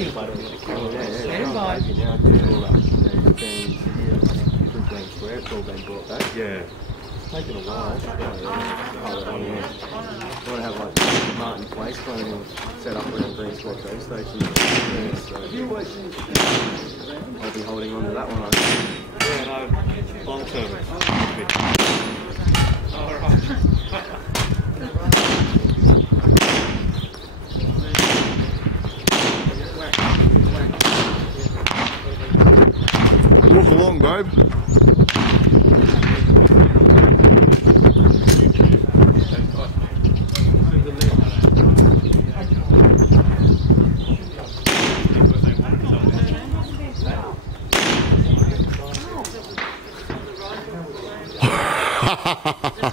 Ready? Stand by. Now do all that. Square, it's all been brought back. Yeah. It's taken a while. I want to have like Martin Place kind of set up around Green Square train station. Yeah, so I'll be holding on to that one. Yeah, no, long term. Walk along, babe. Ha ha ha ha!